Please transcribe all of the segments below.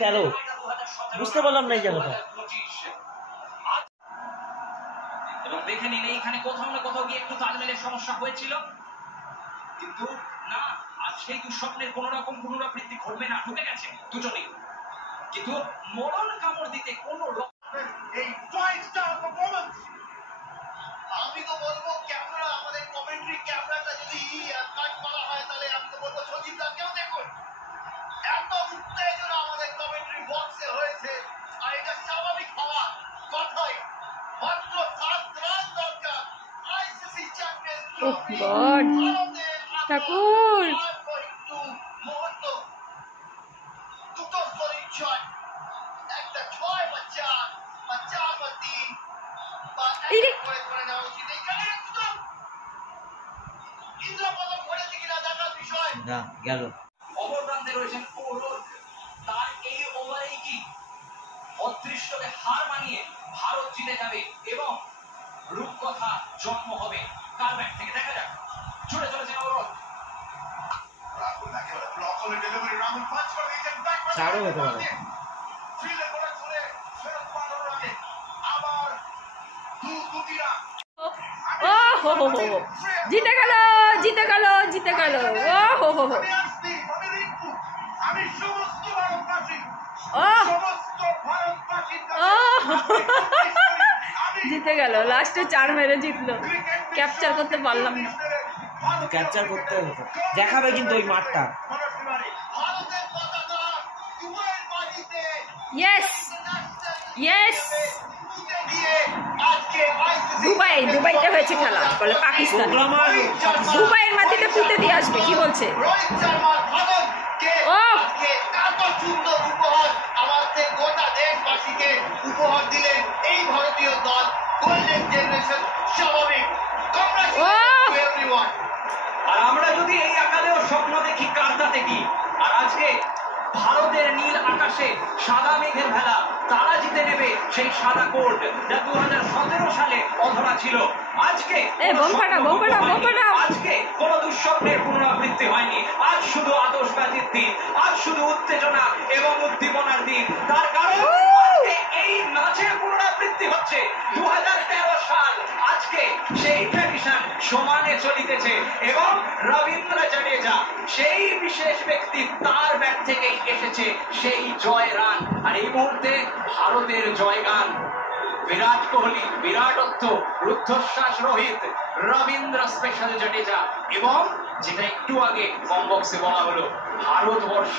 কেন বুঝতে পারলাম না এই জায়গাটা। এবং দেখে নিন এইখানে কোথাও না কোথাও গিয়ে একটু তালমেলের সমস্যা হয়েছিল, কিন্তু না, আজ সেই দুঃস্বপ্নের কোন রকম পুনরাবৃত্তি ঘটবে না। ঢুকে গেছে দুজনেই, কিন্তু মরণ কামড় দিতে কোন এই 5 স্টার পারফরম্যান্স। আমি তো বলবো ক্যামেরা, আমাদের কমেন্ট্রি ক্যামেরাটা যদি কাট করা হয় তাহলে আমি তো বলবো সজীব দা কেউ দেখুন, এত উত্তেজনা আমাদের কমেন্ট্রি বক্সে হয়েছে। আর এটা স্বাভাবিক হওয়ার কথাই, মাত্র 7 রান দরকার আইসিসি চ্যাম্পিয়ন্স ট্রফি। গড ঠাকুর মুহূর্ত দুটো স্কোরিং শট, একটা 6 বা 4 বা 4 বা 3 বা 1 করে নেওয়া উচিত। এইখানে একদম ইন্দ্রপদক করেছে কিনা দেখার বিষয়। না গেল। অপর প্রান্তে রয়েছেন ওরোর, তার এই ওভারেই কি 32কে হার মানিয়ে ভারত জিতে যাবে এবং রূপকথা জন্ম হবে কার ব্যাট থেকে? দেখা যাক। ছুটে চলেছেন ওরোর, রাহুল একেবারে ব্লক করে ডেলিভারি, রাহুল পাঁচ করে দিয়েছেন ব্যাক করে চারও হতে পারে। ফিল্ডে করে চলে ফেরত পাঠানোর আগে আবার দুটি রান। ও হো হো হো জিতে গেল জিতে গেল জিতে গেল ও হো হো হো আমি আসছি, আমি রিঙ্কু, আমি সমস্ত ভারতবাসী, ও সমস্ত ভারতবাসীর ও কাছে জিতে গেল, লাস্টে 4 মেরে জিতলো। ক্যাপচার করতে পারলাম না। ক্যাপচার করতে হতো, দেখাবে কিন্তু ওই মাঠটা। ভারতের পতাকা দুবাইয়ের বাড়িতে ইয়েস ইয়েস উঠে গিয়ে আজকে আইসিসি দুবাইতে হয়েছে খেলা, বলে পাকিস্তান দুবাইয়ের মাটিতে পুঁতে দিয়ে আসবে। কি বলছে রোহিত শর্মা ভারতকে ও আজকে এত সুন্দর উপহার আমাদের গোটা দেশবাসীকে উপহার দিলেন এই ভারতীয় দল। গোল্ডেন জেনারেশন স্বাভাবিক। Congratulations to everyone. আর আমরা যদি এই আকালেও স্বপ্ন দেখি কান্দাতে কি, আর আজকে ভারতের নীল আকাশে সাদা মেঘের ভেলা, তারা জিতে নেবে সেই সাদা কোর্ট যা 2017 সালে অধরা ছিল। আজকে আজকে কোন দুঃস্বপ্নের পুনরাবৃত্তি হয়নি। আজ শুধু আতশবাজির দিন, আজ শুধু উত্তেজনা এবং উদ্দীপনার দিন। তার কারণ আজকে এই নাচের পুনরাবৃত্তি হচ্ছে 2013 সাল। আজকে সেই ট্র্যাডিশন সমানে চলিতেছে এবং রবীন্দ্র জাডেজা সেই বিশেষ ব্যক্তি, তার ব্যাট থেকেই এসেছে সেই জয় রান। আর এই মুহূর্তে ভারতের জয়গান, বিরাট কোহলি, বিরাটত্ব, রুদ্ধশ্বাস রোহিত, রবীন্দ্র স্পেশাল জাডেজা এবং যেটা একটু আগে কম বক্সে বলা হলো ভারতবর্ষ।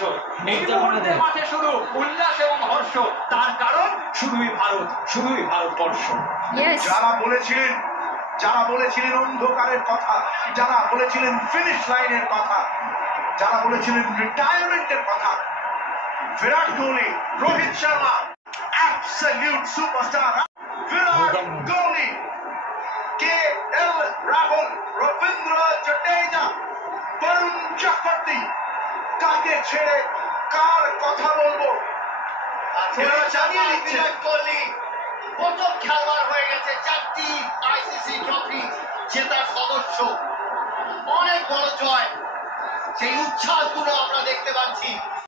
এই মুহূর্তে মাঠে শুধু উল্লাস এবং হর্ষ, তার কারণ শুধুই ভারত, শুধুই ভারতবর্ষ। যারা বলেছিলেন অন্ধকারের কথা, যারা বলেছিলেন ফিনিশ লাইনের কথা, যারা বলেছিলেন রিটায়ারমেন্টের কথা, Virat Kohli, Rohit Sharma absolute superstar. Virat Kohli, KL Rahul, Rabindra Jadeja, Varun Chakraborty, কাকে ছেড়ে কার কথা বলবো? বিরাট কোহলি প্রথম খেলোয়াড় হয়ে গেছে 4টি আইসিসি ট্রফি জেতার সদস্য। অনেক বড় জয়, সেই উচ্ছ্বাসগুলো আমরা দেখতে পাচ্ছি।